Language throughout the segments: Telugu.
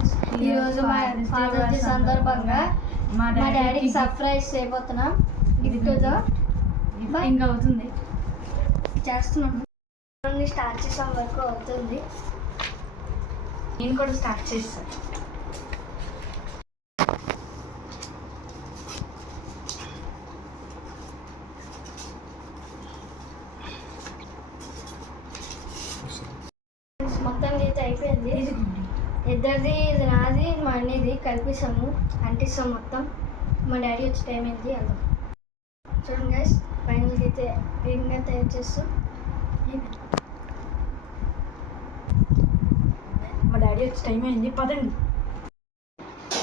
ఫ్రెండ్స్, ఈరోజు మా ఫాదర్స్ డే సందర్భంగా మా డాడీకి సర్ప్రైజ్ చేయబోతున్నాం. గిఫ్ట్తో ఇంకా అవుతుంది చేస్తున్నాం. స్టార్ట్ చేసాం వరకు అవుతుంది. నేను కూడా స్టార్ట్ చేస్తాను. మొత్తం అయితే అయిపోయింది. ఇద్దరిది, ఇది నాది, మా అన్నది కలిపిస్తాము, అంటిస్తాం మొత్తం. మా డాడీ వచ్చే టైం అయింది. అలా చూడండి గైస్, ఫైనల్గా అయితే రింగ్గా తయారు చేస్తాం. మా డాడీ వచ్చే టైం అయింది, పదండి.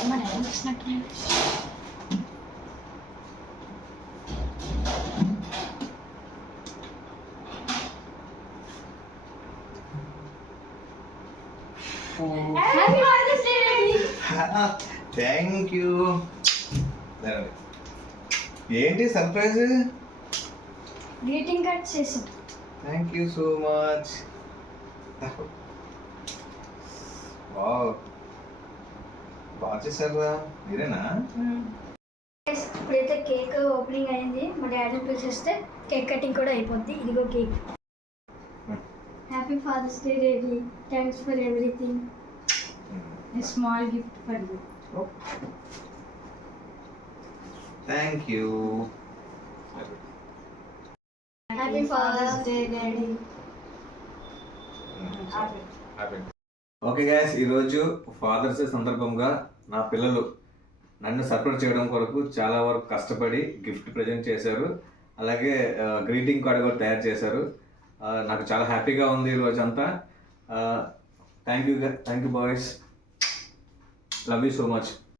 మా డాడీ వచ్చినట్టు థ్యాంక్ యూ. ఏంటి సర్ప్రైజ్? గ్రీటింగ్ కార్డ్ చేసాం. Thank you so much. Wow, బాగా చేశారా? మీరేనా? ఇప్పుడైతే కేక్ ఓపెనింగ్ అయింది. మా డాడీని పిలిచేస్తే కేక్ కటింగ్ కూడా అయిపోద్ది. ఇదిగో cake. Happy father's day daddy, thanks for everything. Small gift for you. Thank you. Happy father's day daddy. Okay guys, ఈరోజు ఫాదర్స్ డే సందర్భంగా నా పిల్లలు నన్ను సర్ప్రైజ్ చేయడం కొరకు చాలా వరకు కష్టపడి గిఫ్ట్ ప్రజెంట్ చేశారు. అలాగే గ్రీటింగ్ కార్డ్ కూడా తయారు చేశారు. నాకు చాలా హ్యాపీగా ఉంది ఈరోజు అంతా. Thank you boys, love you so much.